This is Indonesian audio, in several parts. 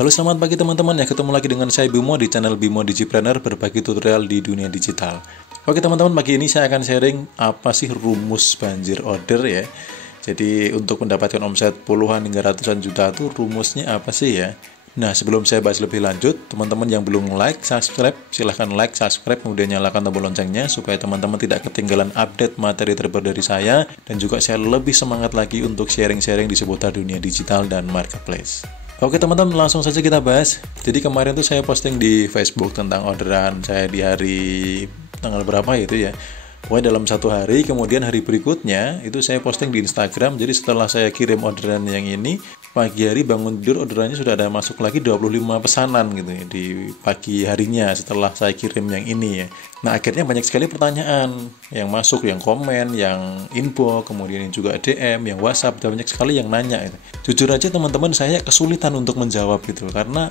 Halo, selamat pagi teman-teman ya, ketemu lagi dengan saya Bimo di channel Bimo Digipreneur, berbagi tutorial di dunia digital. Oke teman-teman, pagi ini saya akan sharing apa sih rumus banjir order ya. Jadi untuk mendapatkan omset puluhan hingga ratusan juta itu rumusnya apa sih ya. Nah, sebelum saya bahas lebih lanjut, teman-teman yang belum like, subscribe, silahkan like, subscribe, kemudian nyalakan tombol loncengnya supaya teman-teman tidak ketinggalan update materi terbaru dari saya, dan juga saya lebih semangat lagi untuk sharing-sharing di seputar dunia digital dan marketplace. Oke teman-teman, langsung saja kita bahas. Jadi kemarin tuh saya posting di Facebook tentang orderan saya di hari tanggal berapa itu ya. Pokoknya dalam satu hari, kemudian hari berikutnya itu saya posting di Instagram. Jadi setelah saya kirim orderan yang ini, pagi hari bangun tidur orderannya sudah ada masuk lagi 25 pesanan gitu ya di pagi harinya setelah saya kirim yang ini ya. Nah, akhirnya banyak sekali pertanyaan yang masuk, yang komen, yang inbox, kemudian juga DM, yang WhatsApp, dan banyak sekali yang nanya gitu. Jujur aja teman-teman, saya kesulitan untuk menjawab gitu karena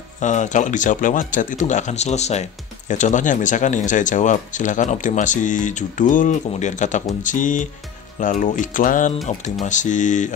kalau dijawab lewat chat itu nggak akan selesai. Ya contohnya misalkan yang saya jawab, silakan optimasi judul, kemudian kata kunci, lalu iklan, optimasi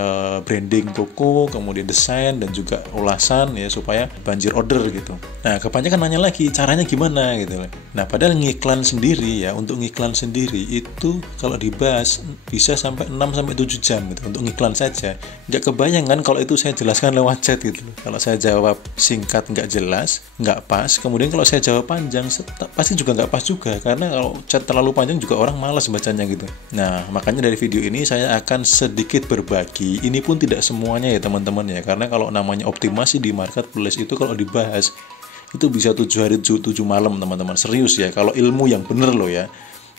branding toko, kemudian desain dan juga ulasan ya supaya banjir order gitu. Nah, kebanyakan nanya lagi caranya gimana gitu. Nah, padahal ngiklan sendiri ya, untuk ngiklan sendiri itu kalau dibahas bisa sampai 6-7 jam gitu untuk ngiklan saja. Nggak kebayang kan kalau itu saya jelaskan lewat chat gitu. Kalau saya jawab singkat nggak jelas, nggak pas. Kemudian kalau saya jawab panjang pasti juga nggak pas juga, karena kalau chat terlalu panjang juga orang malas bacanya gitu. Nah, makanya dari video ini saya akan sedikit berbagi. Ini pun tidak semuanya ya teman-teman ya, karena kalau namanya optimasi di marketplace itu kalau dibahas itu bisa 7 hari 7 malam teman-teman, serius ya. Kalau ilmu yang bener loh ya,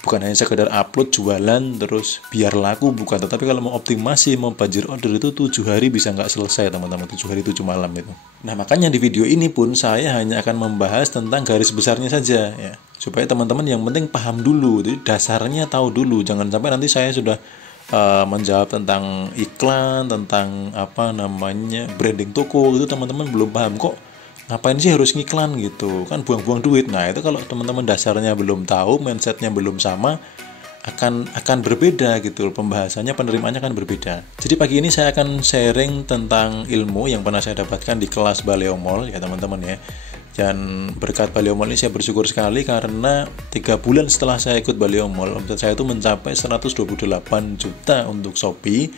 bukan hanya sekedar upload jualan terus biar laku, bukan. Tetapi kalau mau optimasi, mau banjir order itu 7 hari bisa nggak selesai teman-teman, 7 hari 7 malam itu. Nah, makanya di video ini pun saya hanya akan membahas tentang garis besarnya saja ya, supaya teman-teman yang penting paham dulu, jadi dasarnya tahu dulu. Jangan sampai nanti saya sudah menjawab tentang iklan, tentang branding toko itu teman-teman belum paham, kok ngapain sih harus ngiklan gitu, kan buang-buang duit. Nah, itu kalau teman-teman dasarnya belum tahu, mindsetnya belum sama, akan berbeda gitu, pembahasannya, penerimaannya akan berbeda. Jadi pagi ini saya akan sharing tentang ilmu yang pernah saya dapatkan di kelas Baleo Mall ya teman-teman ya. Dan berkat Baleo Mall ini saya bersyukur sekali karena 3 bulan setelah saya ikut Baleo Mall, omset saya itu mencapai 128 juta untuk Shopee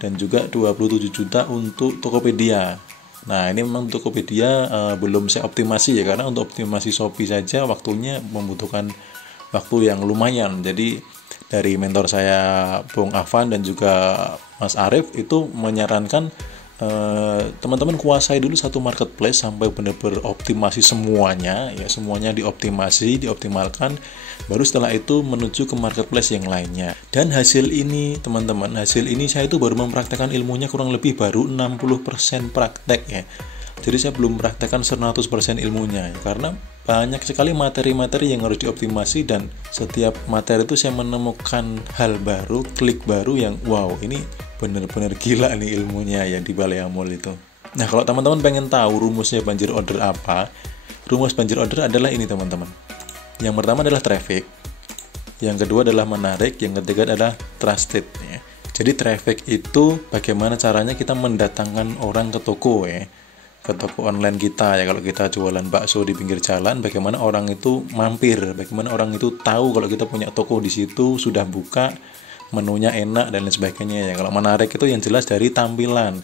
dan juga 27 juta untuk Tokopedia. Nah, ini memang untuk Tokopedia belum saya optimasi ya, karena untuk optimasi Shopee saja waktunya membutuhkan waktu yang lumayan. Jadi dari mentor saya Bung Afan dan juga Mas Arif itu menyarankan teman-teman kuasai dulu satu marketplace sampai benar-benar optimasi semuanya ya, semuanya dioptimalkan, baru setelah itu menuju ke marketplace yang lainnya. Dan hasil ini teman-teman, saya itu baru mempraktekkan ilmunya kurang lebih baru 60% praktek ya. Jadi saya belum mempraktekkan 100% ilmunya ya, karena banyak sekali materi-materi yang harus dioptimasi, dan setiap materi itu saya menemukan hal baru, klik baru yang wow, ini benar-benar gila nih ilmunya ya di Baleo Mall itu. Nah, kalau teman-teman pengen tahu rumusnya banjir order apa, rumus banjir order adalah ini teman-teman. Yang pertama adalah traffic, yang kedua adalah menarik, yang ketiga adalah trusted ya. Jadi traffic itu bagaimana caranya kita mendatangkan orang ke toko ya, ke toko online kita ya. Kalau kita jualan bakso di pinggir jalan, bagaimana orang itu mampir, bagaimana orang itu tahu kalau kita punya toko di situ, sudah buka, menunya enak dan lain sebagainya ya. Kalau menarik itu yang jelas dari tampilan,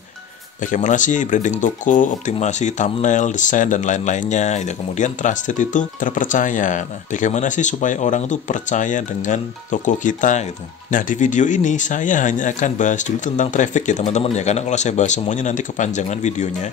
bagaimana sih branding toko, optimasi thumbnail, desain dan lain-lainnya gitu. Kemudian trusted itu terpercaya. Nah, bagaimana sih supaya orang itu percaya dengan toko kita gitu. Nah, di video ini saya hanya akan bahas dulu tentang traffic ya teman-teman ya, karena kalau saya bahas semuanya nanti kepanjangan videonya.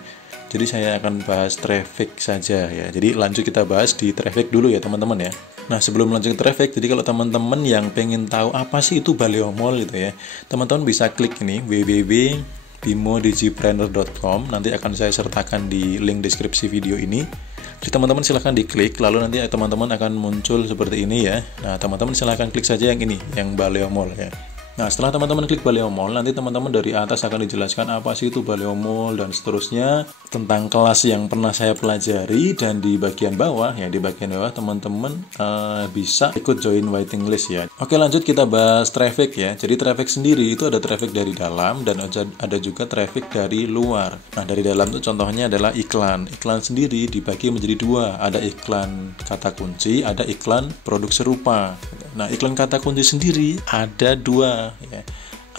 Jadi saya akan bahas traffic saja ya. Jadi lanjut kita bahas di traffic dulu ya teman-teman ya. Nah, sebelum lanjut ke traffic, jadi kalau teman-teman yang pengen tahu apa sih itu Baleo Mall gitu ya, teman-teman bisa klik ini www.bimodigipreneur.com. Nanti akan saya sertakan di link deskripsi video ini. Jadi teman-teman silahkan diklik, lalu nanti teman-teman akan muncul seperti ini ya. Nah, teman-teman silahkan klik saja yang ini, yang Baleo Mall ya. Nah, setelah teman-teman klik Baleo Mall, nanti teman-teman dari atas akan dijelaskan apa sih itu Baleo Mall dan seterusnya, tentang kelas yang pernah saya pelajari. Dan di bagian bawah ya, di bagian bawah teman-teman bisa ikut join waiting list ya. Oke, lanjut kita bahas traffic ya. Jadi traffic sendiri itu ada traffic dari dalam dan ada juga traffic dari luar. Nah, dari dalam itu contohnya adalah iklan. Iklan sendiri dibagi menjadi dua. Ada iklan kata kunci, ada iklan produk serupa. Nah, iklan kata kunci sendiri ada dua ya.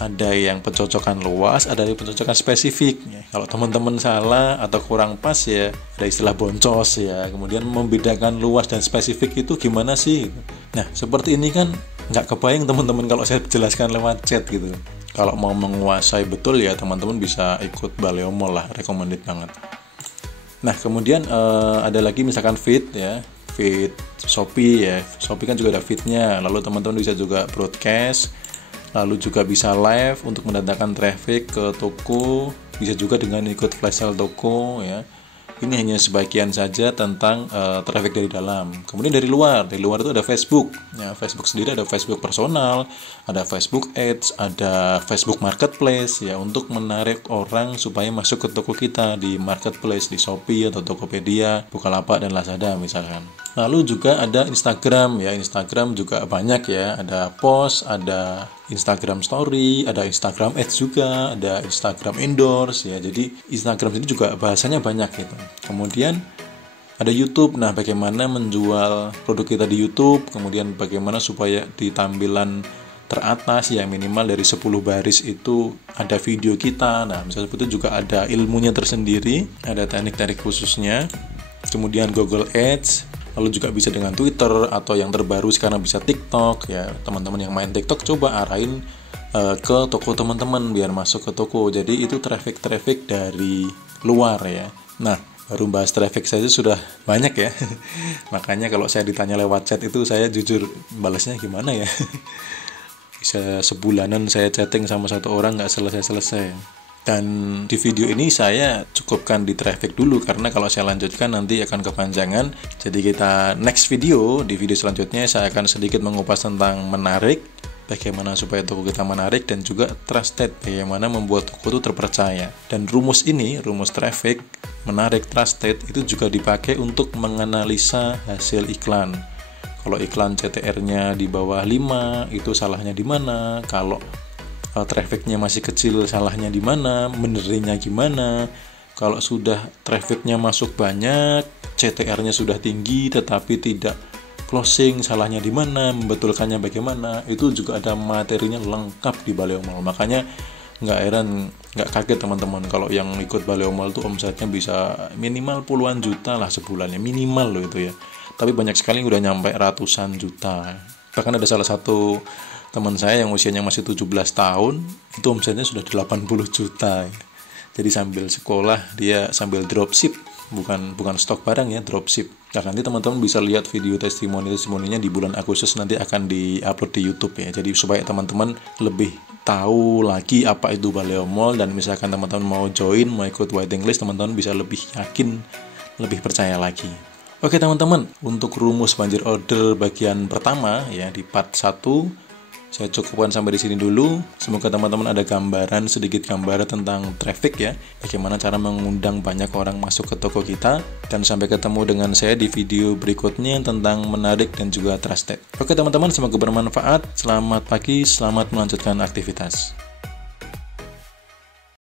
Ada yang pencocokan luas, ada yang pencocokan spesifik ya. Kalau teman-teman salah atau kurang pas ya, ada istilah boncos ya. Kemudian membedakan luas dan spesifik itu gimana sih? Nah, seperti ini kan nggak kebayang teman-teman kalau saya jelaskan lewat chat gitu. Kalau mau menguasai betul ya teman-teman bisa ikut Baleomol lah, recommended banget. Nah, kemudian ada lagi misalkan feed ya, feed Shopee ya. Shopee kan juga ada feednya. Lalu teman-teman bisa juga broadcast, lalu juga bisa live untuk mendatangkan traffic ke toko, bisa juga dengan ikut flash sale toko ya. Ini hanya sebagian saja tentang traffic dari dalam. Kemudian dari luar itu ada Facebook. Ya, Facebook sendiri ada Facebook personal, ada Facebook Ads, ada Facebook Marketplace ya untuk menarik orang supaya masuk ke toko kita di Marketplace di Shopee atau Tokopedia, Bukalapak dan Lazada misalkan. Lalu juga ada Instagram ya. Instagram juga banyak ya. Ada post, ada Instagram Story, ada Instagram Ads juga, ada Instagram Endorse ya. Jadi Instagram ini juga bahasanya banyak gitu. Kemudian ada YouTube. Nah, bagaimana menjual produk kita di YouTube, kemudian bagaimana supaya di tampilan teratas ya minimal dari 10 baris itu ada video kita. Nah, misalnya itu juga ada ilmunya tersendiri, ada teknik-teknik khususnya. Kemudian Google Ads, lalu juga bisa dengan Twitter atau yang terbaru sekarang bisa TikTok ya. Teman-teman yang main TikTok coba arahin ke toko teman-teman biar masuk ke toko. Jadi itu traffic dari luar ya. Nah, baru bahas traffic saja sudah banyak ya. Makanya kalau saya ditanya lewat chat itu saya jujur balasnya gimana ya. Bisa sebulanan saya chatting sama satu orang nggak selesai-selesai. Dan di video ini saya cukupkan di traffic dulu karena kalau saya lanjutkan nanti akan kepanjangan. Jadi kita next video, di video selanjutnya saya akan sedikit mengupas tentang menarik, bagaimana supaya toko kita menarik, dan juga trusted, bagaimana membuat toko itu terpercaya. Dan rumus ini, rumus traffic, menarik, trusted itu juga dipakai untuk menganalisa hasil iklan. Kalau iklan CTR-nya di bawah 5 itu salahnya di mana? Kalau trafficnya masih kecil salahnya di mana, benerinnya gimana. Kalau sudah trafficnya masuk banyak, CTR-nya sudah tinggi tetapi tidak closing, salahnya di mana, membetulkannya bagaimana. Itu juga ada materinya lengkap di Baleomol. Makanya nggak kaget teman-teman kalau yang ikut Baleomol itu omsetnya bisa minimal puluhan juta lah sebulannya, minimal loh itu ya. Tapi banyak sekali udah nyampe ratusan juta. Bahkan ada salah satu teman saya yang usianya masih 17 tahun, itu omsetnya sudah 80 juta. Jadi sambil sekolah dia sambil dropship, bukan stok barang ya, dropship. Nah, nanti teman-teman bisa lihat video testimoninya di bulan Agustus nanti akan di-upload di YouTube ya. Jadi supaya teman-teman lebih tahu lagi apa itu Baleomol, dan misalkan teman-teman mau join, mau ikut waiting list, teman-teman bisa lebih yakin, lebih percaya lagi. Oke teman-teman, untuk rumus banjir order bagian pertama ya di part 1 saya cukupkan sampai di sini dulu. Semoga teman-teman ada sedikit gambaran tentang traffic ya. Bagaimana cara mengundang banyak orang masuk ke toko kita. Dan sampai ketemu dengan saya di video berikutnya tentang menarik dan juga trusted. Oke teman-teman, semoga bermanfaat. Selamat pagi, selamat melanjutkan aktivitas.